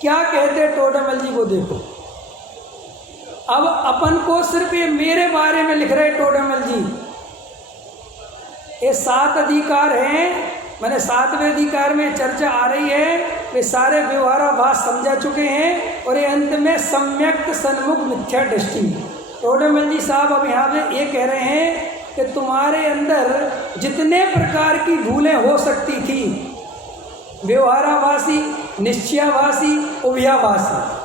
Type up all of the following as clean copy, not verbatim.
क्या कहते टोडामल जी वो देखो। अब अपन को सिर्फ ये मेरे बारे में लिख रहे टोडामल जी, ये 7 अधिकार हैं, मैंने 7वें अधिकार में चर्चा आ रही है, वे सारे व्यवहाराभास समझा चुके हैं और ये अंत में सम्यक सन्मुख मिथ्या दृष्टि। टोडामल जी साहब अब यहाँ पे ये कह रहे हैं कि तुम्हारे अंदर जितने प्रकार की भूलें हो सकती थी, व्यवहाराभासी, निश्चयाभासी, उभयाभासी,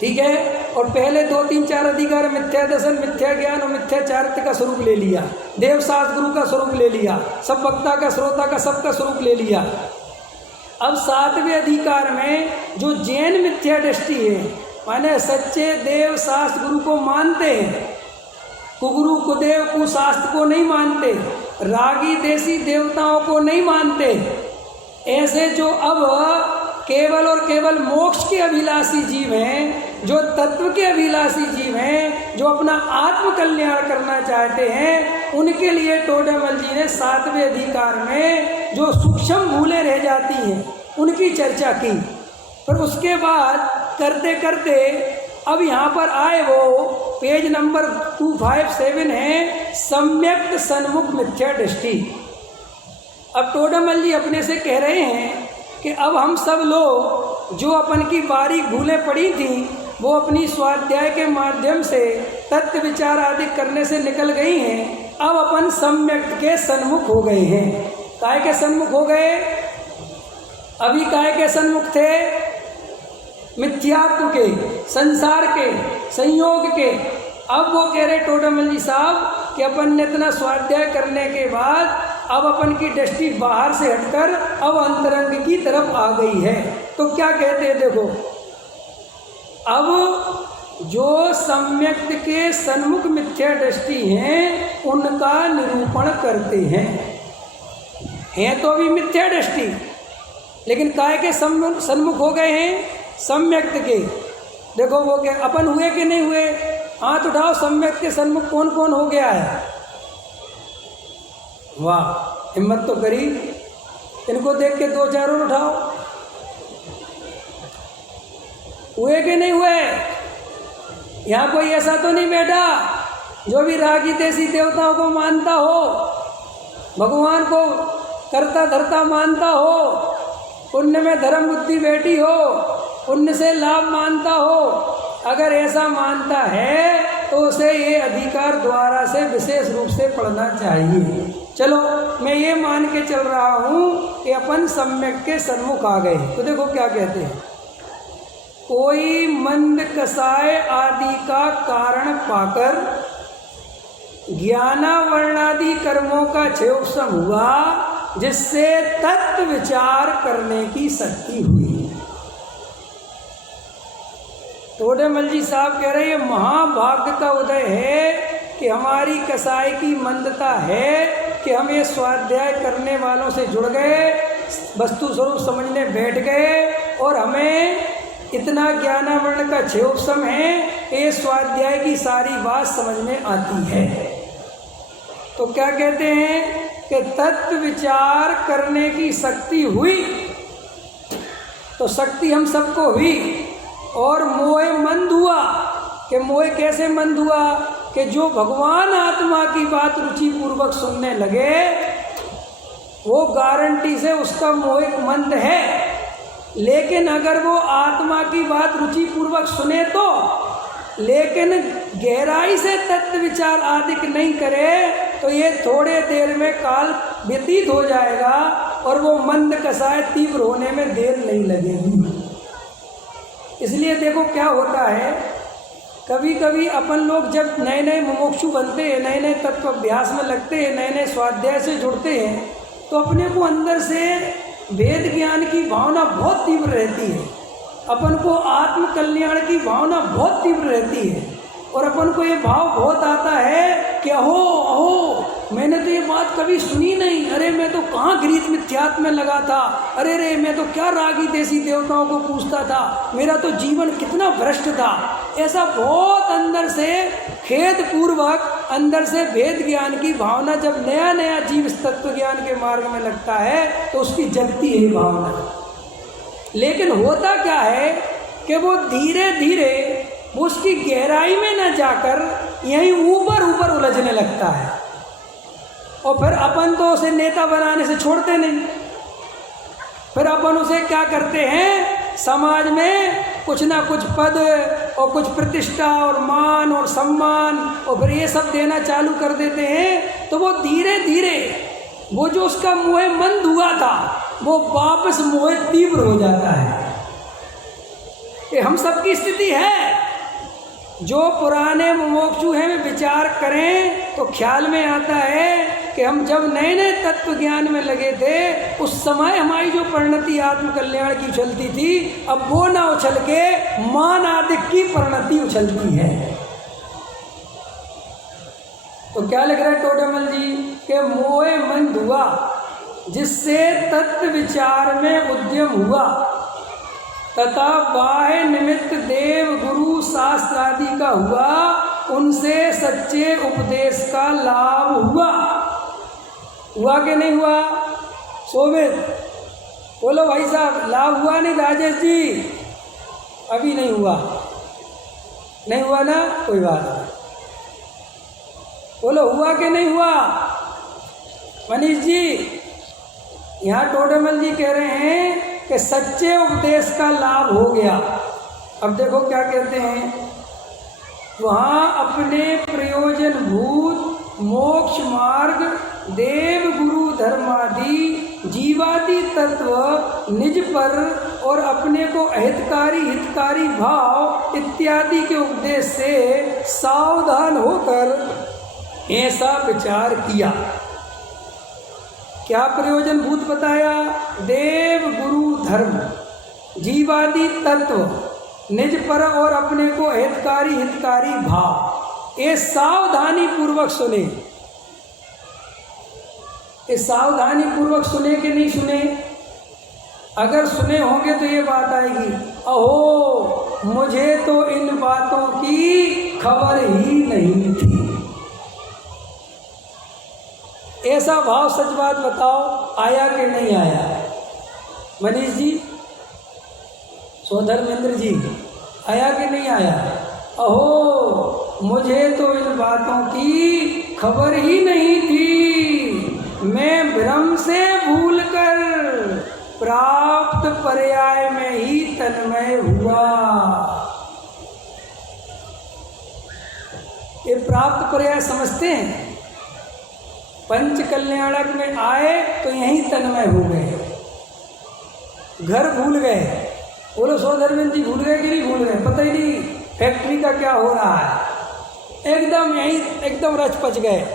ठीक है, और पहले 2, 3, 4 अधिकार मिथ्या दर्शन, मिथ्या ज्ञान और मिथ्या चारित्र्य का स्वरूप ले लिया, देवशास्त्र गुरु का स्वरूप ले लिया, सब वक्ता का, श्रोता का, सबका स्वरूप ले लिया। अब 7वें अधिकार में जो जैन मिथ्या दृष्टि है, माने सच्चे देव शास्त्र गुरु को मानते हैं, कुगुरु कुदेव कुशास्त्र को नहीं मानते, रागी देसी देवताओं को नहीं मानते, ऐसे जो अब केवल और केवल मोक्ष के अभिलाषी जीव हैं, जो तत्व के अभिलाषी जीव हैं, जो अपना आत्म कल्याण करना चाहते हैं, उनके लिए टोडामल जी ने 7वें अधिकार में जो सूक्ष्म भूलें रह जाती हैं उनकी चर्चा की। फिर उसके बाद करते करते अब यहाँ पर आए, वो पेज नंबर 257 है, सम्यक सन्मुख मिथ्या दृष्टि। अब टोडामल जी अपने से कह रहे हैं कि अब हम सब लोग जो अपन की बारीक भूलें पड़ी थी वो अपनी स्वाध्याय के माध्यम से तत्व विचार आदि करने से निकल गई हैं। अब अपन सम्यक के सन्मुख हो गए हैं। काय के सन्मुख हो गए? अभी काय के सन्मुख थे? मिथ्यात्व के, संसार के, संयोग के। अब वो कह रहे टोडामल जी साहब कि अपन ने इतना स्वाध्याय करने के बाद अब अपन की दृष्टि बाहर से हटकर अब अंतरंग की तरफ आ गई है। तो क्या कहते हैं देखो, अब जो सम्यक के सन्मुख मिथ्या दृष्टि हैं उनका निरूपण करते हैं तो अभी मिथ्या दृष्टि, लेकिन काय के सन्मुख हो गए हैं? सम्यक के। देखो वो क्या अपन हुए कि नहीं हुए? हाथ उठाओ, सम्यक के सन्मुख कौन कौन हो गया है? वाह, हिम्मत तो करी। इनको देख के 2-4 और उठाओ। हुए कि नहीं हुए? यहाँ कोई ऐसा तो नहीं बैठा जो भी रागी देसी देवताओं को मानता हो, भगवान को करता धरता मानता हो, पुण्य में धर्म बुद्धि बैठी हो, पुण्य से लाभ मानता हो। अगर ऐसा मानता है तो उसे ये अधिकार द्वारा से विशेष रूप से पढ़ना चाहिए। चलो मैं ये मान के चल रहा हूँ कि अपन सम्यक के सन्मुख आ गए। तो देखो क्या कहते हैं, कोई मंद कसाय आदि का कारण पाकर ज्ञानावर्णादि कर्मों का क्षयोपशम हुआ, जिससे तत्व विचार करने की शक्ति हुई। टोडामल जी साहब कह रहे हैं महाभाग्य का उदय है कि हमारी कसाई की मंदता है कि हम ये स्वाध्याय करने वालों से जुड़ गए, वस्तु स्वरूप समझने बैठ गए और हमें इतना ज्ञानावरण का क्षयोपशम है, ये स्वाध्याय की सारी बात समझ में आती है। तो क्या कहते हैं कि तत्व विचार करने की शक्ति हुई। तो शक्ति हम सबको हुई और मोह मंद हुआ। कि मोह कैसे मंद हुआ? कि जो भगवान आत्मा की बात रुचि पूर्वक सुनने लगे वो गारंटी से उसका मोह मंद है। लेकिन अगर वो आत्मा की बात रुचि पूर्वक सुने तो, लेकिन गहराई से तत्व विचार आदि नहीं करे तो ये थोड़े देर में काल व्यतीत हो जाएगा और वो मंद कसाय तीव्र होने में देर नहीं लगेगी। इसलिए देखो क्या होता है, कभी कभी अपन लोग जब नए नए मुमुक्षु बनते हैं, नए नए तत्व अभ्यास में लगते हैं, नए नए स्वाध्याय से जुड़ते हैं, तो अपने को अंदर से वेद ज्ञान की भावना बहुत तीव्र रहती है, अपन को आत्म कल्याण की भावना बहुत तीव्र रहती है और अपन को ये भाव बहुत आता है कि अहो मैंने तो ये बात कभी सुनी नहीं, अरे मैं तो कहाँ गृहीत मिथ्यात्व में लगा था, अरे रे मैं तो क्या रागी देसी देवताओं को पूछता था, मेरा तो जीवन कितना भ्रष्ट था। ऐसा बहुत अंदर से खेद पूर्वक अंदर से वेद ज्ञान की भावना जब नया नया जीव तत्व ज्ञान के मार्ग में लगता है तो उसकी जगती है भावना। लेकिन होता क्या है कि वो धीरे धीरे उसकी गहराई में न जाकर यहीं ऊपर ऊपर उलझने लगता है, और फिर अपन तो उसे नेता बनाने से छोड़ते नहीं। फिर अपन उसे क्या करते हैं, समाज में कुछ ना कुछ पद और कुछ प्रतिष्ठा और मान और सम्मान और फिर ये सब देना चालू कर देते हैं। तो वो धीरे धीरे वो जो उसका मोह मंद हुआ था वो वापस मोह तीव्र हो जाता है। ये हम सबकी स्थिति है। जो पुराने मुमुक्षु हैं वे विचार करें तो ख्याल में आता है कि हम जब नए नए तत्व ज्ञान में लगे थे उस समय हमारी जो परिणति आत्म कल्याण की उछलती थी, अब वो ना उछल के मान आदि की परिणति उछलती है। तो क्या लिख रहे टोडेमल जी के मोह मंद हुआ जिससे तत्व विचार में उद्यम हुआ, तथा बाह्य निमित्त देव गुरु शास्त्र आदि का हुआ, उनसे सच्चे उपदेश का लाभ हुआ। हुआ कि नहीं हुआ शोभित? बोलो भाई साहब, लाभ हुआ नहीं? राजेश जी अभी नहीं हुआ, नहीं हुआ ना, कोई बात नहीं। बोलो हुआ कि नहीं हुआ? मनीष जी, यहाँ टोडेमल जी कह रहे हैं कि सच्चे उपदेश का लाभ हो गया। अब देखो क्या कहते हैं, वहाँ अपने प्रयोजन भूत मोक्ष मार्ग देव गुरु धर्मादि जीवादि तत्व निज पर और अपने को अहितकारी हितकारी भाव इत्यादि के उपदेश से सावधान होकर ऐसा विचार किया। क्या प्रयोजन भूत बताया? देव गुरु धर्म जीवादि तत्व निज पर और अपने को हितकारी हितकारी भाव, ये सावधानी पूर्वक सुने। ये सावधानी पूर्वक सुने कि नहीं सुने? अगर सुने होंगे तो ये बात आएगी, अहो मुझे तो इन बातों की खबर ही नहीं थी। ऐसा भाव सच बात बताओ आया कि नहीं आया? मनीष जी, सोधर्मेंद्र जी, आया कि नहीं आया? अहो मुझे तो इन बातों की खबर ही नहीं थी, मैं भ्रम से भूलकर प्राप्त पर्याय में ही तन्मय हुआ। ये प्राप्त पर्याय समझते हैं? पंच कल्याणक में आए तो यहीं तन्मय हो गए, घर भूल गए। बोलो सोधर्मेंद्र जी, भूल गए कि नहीं भूल गए? पता ही नहीं फैक्ट्री का क्या हो रहा है, एकदम यहीं एकदम रच पच गए।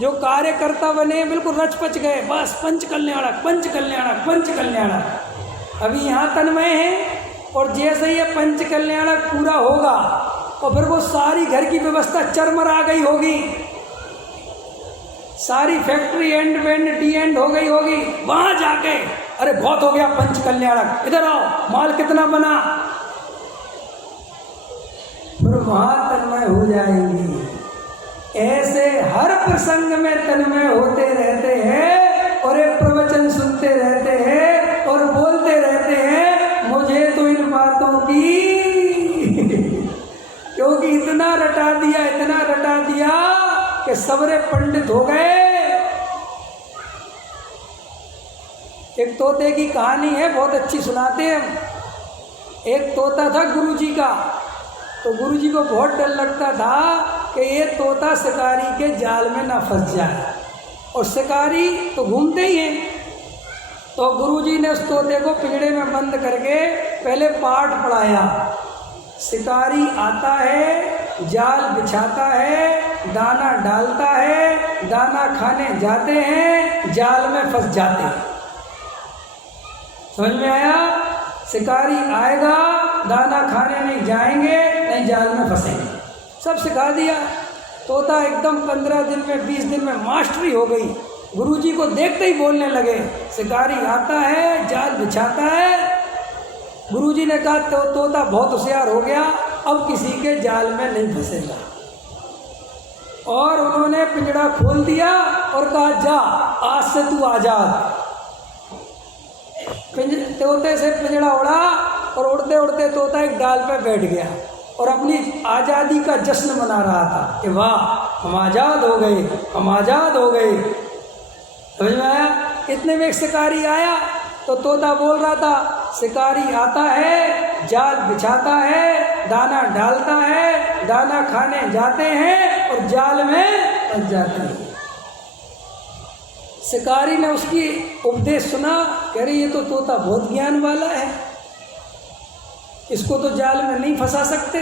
जो कार्यकर्ता बने बिल्कुल रच पच गए, बस पंच कल्याणक पंच कल्याणक पंच कल्याणक। अभी यहाँ तन्मय है और जैसे ही ये पंच कल्याणक पूरा होगा और फिर वो सारी घर की व्यवस्था चरमरा गई होगी, सारी फैक्ट्री एंड वेंड डी एंड हो गई होगी, वहां जाके अरे बहुत हो गया पंच कल्याणक, इधर आओ माल कितना बना, फिर वहां तन्मय हो जाएंगी। ऐसे हर प्रसंग में तन्मय होते रहते हैं और एक प्रवचन सुनते रहते हैं और बोलते रहते हैं मुझे तो इन बातों की क्योंकि इतना रटा दिया कि सबरे पंडित हो गए। एक तोते की कहानी है, बहुत अच्छी सुनाते हैं हम। एक तोता था गुरुजी का, तो गुरुजी को बहुत डर लगता था कि ये तोता शिकारी के जाल में ना फंस जाए, और शिकारी तो घूमते ही हैं। तो गुरुजी ने उस तोते को पिंजड़े में बंद करके पहले पाठ पढ़ाया। शिकारी आता है, जाल बिछाता है, दाना डालता है, दाना खाने जाते हैं, जाल में फंस जाते हैं। समझ में आया? शिकारी आएगा, दाना खाने नहीं जाएंगे, नहीं जाल में फंसेंगे। सब सिखा दिया। तोता एकदम 15 दिन में 20 दिन में मास्टरी हो गई। गुरुजी को देखते ही बोलने लगे, शिकारी आता है, जाल बिछाता है। गुरुजी ने कहा तो तोता बहुत होशियार हो गया, अब किसी के जाल में नहीं फंसेगा। और उन्होंने पिंजड़ा खोल दिया और कहा जा आज से तू आजाद। तोते से पिंजड़ा उड़ा और उड़ते उड़ते तोता एक डाल पे बैठ गया और अपनी आज़ादी का जश्न मना रहा था कि वाह हम आज़ाद हो गए, हम आज़ाद हो गए। समझ में आया? इतने में एक शिकारी आया तो तोता बोल रहा था, शिकारी आता है, जाल बिछाता है, दाना डालता है, दाना खाने जाते हैं और जाल में फंस जाते हैं। शिकारी ने उसकी उपदेश सुना, कह रही ये तो तोता बहुत ज्ञान वाला है, इसको तो जाल में नहीं फंसा सकते।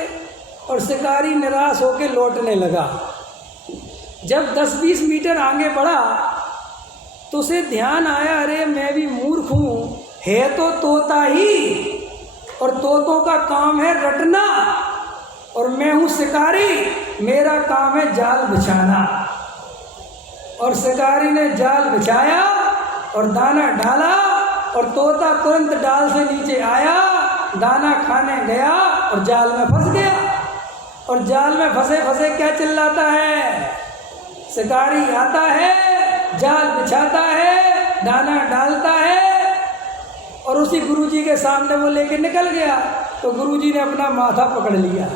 और शिकारी निराश होकर लौटने लगा। जब 10-20 मीटर आगे बढ़ा तो उसे ध्यान आया, अरे मैं भी मूर्ख हूँ, है तो तोता ही और तोतों का काम है रटना और मैं हूँ शिकारी, मेरा काम है जाल बिछाना। और शिकारी ने जाल बिछाया और दाना डाला और तोता तुरंत डाल से नीचे आया, दाना खाने गया और जाल में फंस गया। और जाल में फंसे फंसे क्या चिल्लाता है? शिकारी आता है, जाल बिछाता है, दाना डालता है और उसी गुरुजी के सामने वो लेके निकल गया तो गुरुजी ने अपना माथा पकड़ लिया।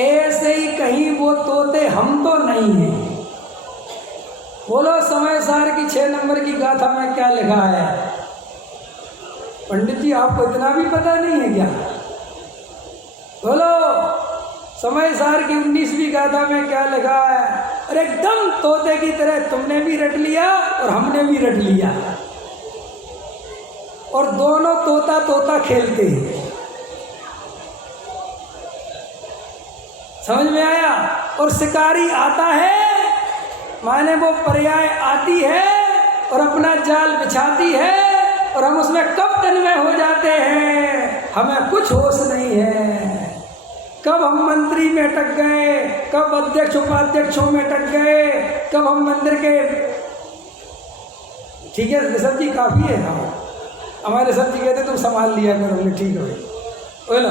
ऐसे ही कहीं वो तोते हम तो नहीं हैं। बोलो समय सार की 6 नंबर की गाथा में क्या लिखा है? पंडित जी आपको इतना भी पता नहीं है क्या? बोलो समय सार की 19वीं गाथा में क्या लिखा है? और एकदम तोते की तरह तुमने भी रट लिया और हमने भी रट लिया और दोनों तोता तोता खेलते हैं। समझ में आया? और शिकारी आता है माने वो पर्याय आती है और अपना जाल बिछाती है और हम उसमें कब तन्मय हो जाते हैं हमें कुछ होश नहीं है। कब हम मंत्री में अटक गए, कब अध्यक्ष उपाध्यक्षों में अटक गए, कब हम मंदिर के, ठीक है ऋषभ जी काफ़ी है, हमारे ऋषभ जी कहते तुम संभाल लिया करो, हमने ठीक है बोलो,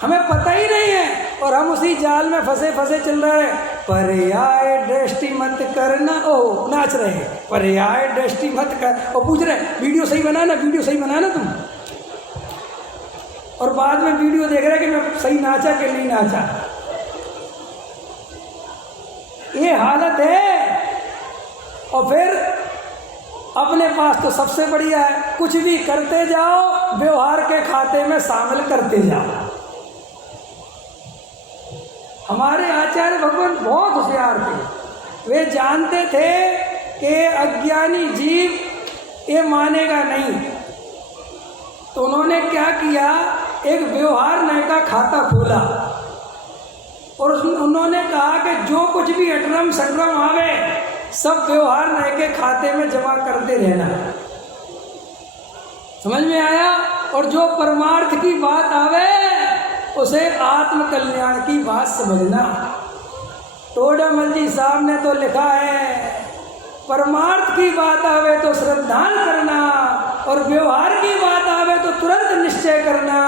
हमें पता ही नहीं है और हम उसी जाल में फंसे फंसे चल रहे हैं। पर्याय दृष्टि मत करना, ओ नाच रहे हैं, पर्याय दृष्टि मत कर, और पूछ रहे वीडियो सही बनाना, वीडियो सही बनाना तुम, और बाद में वीडियो देख रहे कि मैं सही नाचा कि नहीं नाचा। ये हालत है। और फिर अपने पास तो सबसे बढ़िया है, कुछ भी करते जाओ व्यवहार के खाते में शामिल करते जाओ। हमारे आचार्य भगवान बहुत होशियार थे, वे जानते थे कि अज्ञानी जीव ये मानेगा नहीं, तो उन्होंने क्या किया, एक व्यवहार नय का खाता खोला और उन्होंने कहा कि जो कुछ भी अटरम सटरम आवे सब व्यवहार नय के खाते में जमा करते रहना। समझ में आया? और जो परमार्थ की बात आवे उसे आत्म कल्याण की बात समझना। टोडामल जी साहब ने तो लिखा है, परमार्थ की बात आवे तो श्रद्धान करना और व्यवहार की बात आवे तो तुरंत निश्चय करना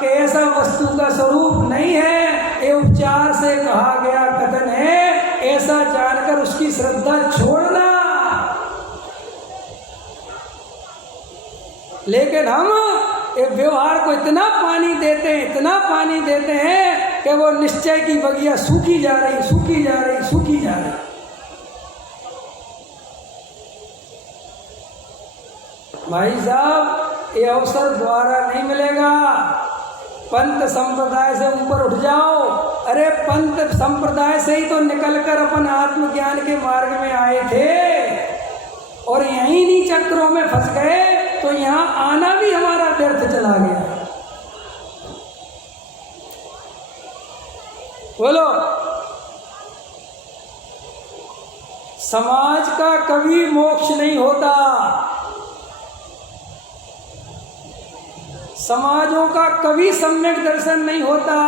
कि ऐसा वस्तु का स्वरूप नहीं है, ये उपचार से कहा गया कथन है, ऐसा जानकर उसकी श्रद्धा छोड़ना। लेकिन हम ये व्यवहार को इतना पानी देते हैं, इतना पानी देते हैं कि वो निश्चय की बगिया सूखी जा रही, सूखी जा रही, सूखी जा रही। भाई साहब ये अवसर द्वारा नहीं मिलेगा, पंथ संप्रदाय से ऊपर उठ जाओ। अरे पंथ संप्रदाय से ही तो निकलकर अपन आत्मज्ञान के मार्ग में आए थे और यहीं नहीं चक्रों में फंस गए, तो यहाँ आना भी हमारा व्यर्थ चला गया। बोलो, समाज का कभी मोक्ष नहीं होता, समाजों का कभी सम्यक दर्शन नहीं होता।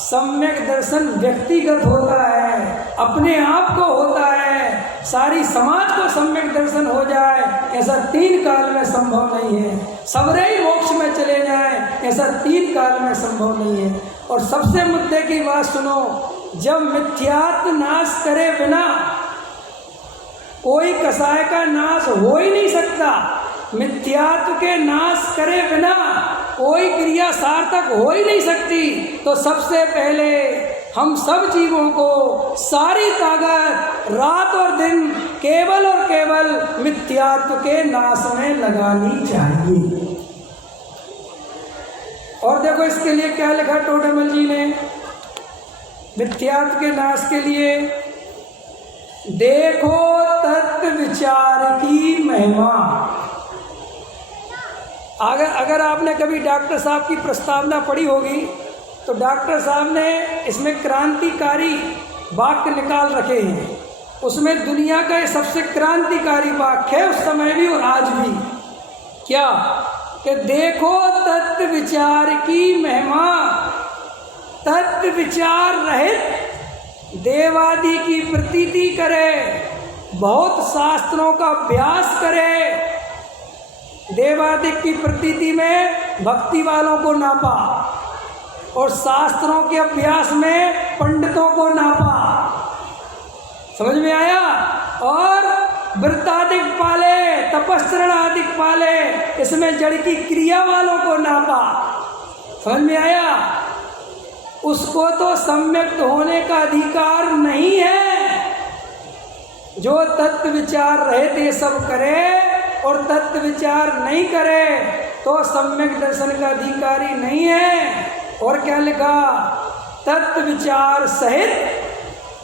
सम्यक दर्शन व्यक्तिगत होता है, अपने आप को होता है। सारी समाज को सम्यक दर्शन हो जाए ऐसा 3 काल में संभव नहीं है। सबरे ही मोक्ष में चले जाए ऐसा 3 काल में संभव नहीं है। और सबसे मुद्दे की बात सुनो, जब मिथ्यात्व नाश करे बिना कोई कसाय का नाश हो ही नहीं सकता। मिथ्यात्व के नाश करे बिना कोई क्रिया सार्थक हो ही नहीं सकती। तो सबसे पहले हम सब जीवों को सारी ताकत रात और दिन केवल और केवल मिथ्यात्व के नाश में लगानी चाहिए। और देखो इसके लिए क्या लिखा टोडेमल जी ने, मिथ्यात्व के नाश के लिए, देखो तत्व विचार की महिमा। अगर आपने कभी डॉक्टर साहब की प्रस्तावना पढ़ी होगी तो डॉक्टर साहब ने इसमें क्रांतिकारी वाक्य निकाल रखे हैं। उसमें दुनिया का ये सबसे क्रांतिकारी वाक्य है, उस समय भी और आज भी। क्या कि देखो तत्व विचार की महिमा। तत्व विचार रहित देवादि की प्रतीति करे, बहुत शास्त्रों का अभ्यास करे। देवादि की प्रतीति में भक्ति वालों को नापा और शास्त्रों के अभ्यास में पंडितों को नापा। समझ में आया? और व्रतादिक पाले, तपस्चरण आदि पाले, इसमें जड़ की क्रिया वालों को नापा। समझ में आया? उसको तो सम्यक होने का अधिकार नहीं है। जो तत्व विचार रहित ये सब करे और तत्व विचार नहीं करे तो सम्यक दर्शन का अधिकारी नहीं है। और क्या लिखा? तत्व विचार सहित,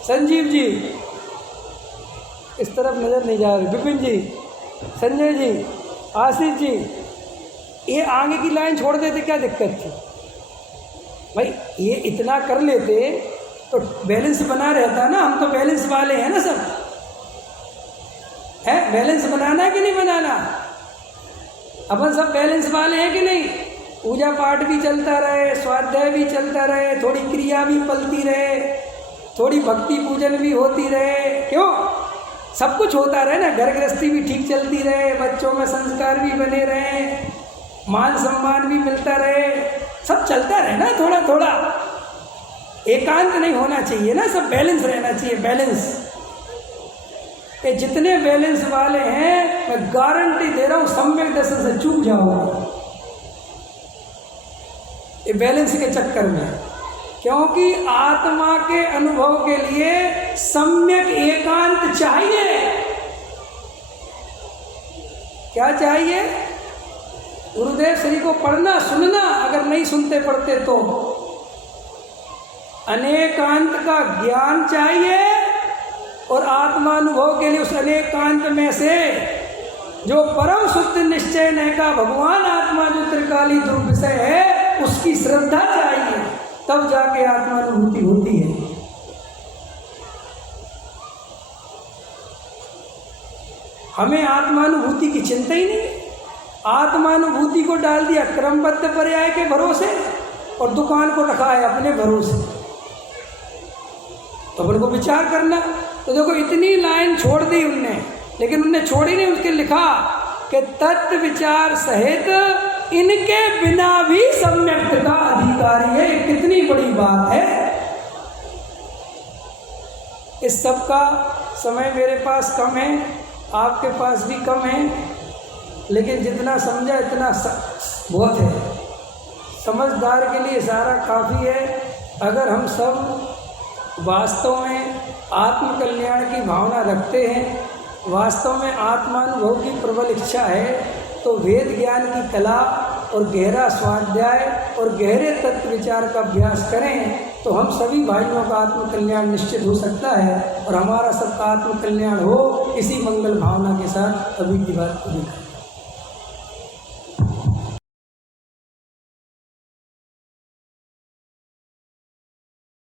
संजीव जी इस तरफ नजर नहीं जा रही, विपिन जी, संजय जी, आशीष जी, ये आगे की लाइन छोड़ देते क्या दिक्कत थी भाई? ये इतना कर लेते तो बैलेंस बना रहता ना। हम तो बैलेंस वाले हैं ना सब, है? बैलेंस बनाना है कि नहीं बनाना? अपन सब बैलेंस वाले हैं कि नहीं? पूजा पाठ भी चलता रहे, स्वाध्याय भी चलता रहे, थोड़ी क्रिया भी पलती रहे, थोड़ी भक्ति पूजन भी होती रहे। क्यों? सब कुछ होता रहे ना। घर गृहस्थी भी ठीक चलती रहे, बच्चों में संस्कार भी बने रहे, मान सम्मान भी मिलता रहे, सब चलता रहे ना। थोड़ा थोड़ा एकांत नहीं होना चाहिए ना, सब बैलेंस रहना चाहिए। बैलेंस, ये जितने बैलेंस वाले हैं मैं गारंटी दे रहा हूँ सम्यक दर्शन से चूक जाओगे ये बैलेंस के चक्कर में। क्योंकि आत्मा के अनुभव के लिए सम्यक एकांत चाहिए। क्या चाहिए? गुरुदेव श्री को पढ़ना सुनना, अगर नहीं सुनते पढ़ते तो अनेकांत का ज्ञान चाहिए। और आत्मानुभव के लिए उस अनेकांत में से जो परम शुद्ध निश्चय न का भगवान आत्मा जो त्रिकाली ध्रुव विषय है उसकी श्रद्धा चाहिए, तब जाके आत्मानुभूति होती है। हमें आत्मानुभूति की चिंता ही नहीं। आत्मानुभूति को डाल दिया क्रमबद्ध पर्याय के भरोसे और दुकान को रखा है अपने भरोसे। तो अपन को विचार करना। तो देखो इतनी लाइन छोड़ दी उनने, लेकिन उनने छोड़ी नहीं, उसके लिखा कि तत्व विचार सहित इनके बिना भी सम्यक का अधिकारी है। कितनी बड़ी बात है। इस सब का समय मेरे पास कम है, आपके पास भी कम है, लेकिन जितना समझा इतना बहुत है। समझदार के लिए सारा काफ़ी है। अगर हम सब वास्तव में आत्म कल्याण की भावना रखते हैं, वास्तव में आत्मानुभव की प्रबल इच्छा है, तो वेद ज्ञान की कला और गहरा स्वाध्याय और गहरे तत्व विचार का अभ्यास करें तो हम सभी भाइयों का आत्म कल्याण निश्चित हो सकता है और हमारा सबका आत्म कल्याण हो। इसी मंगल भावना के साथ अभी की बात पूरी करें।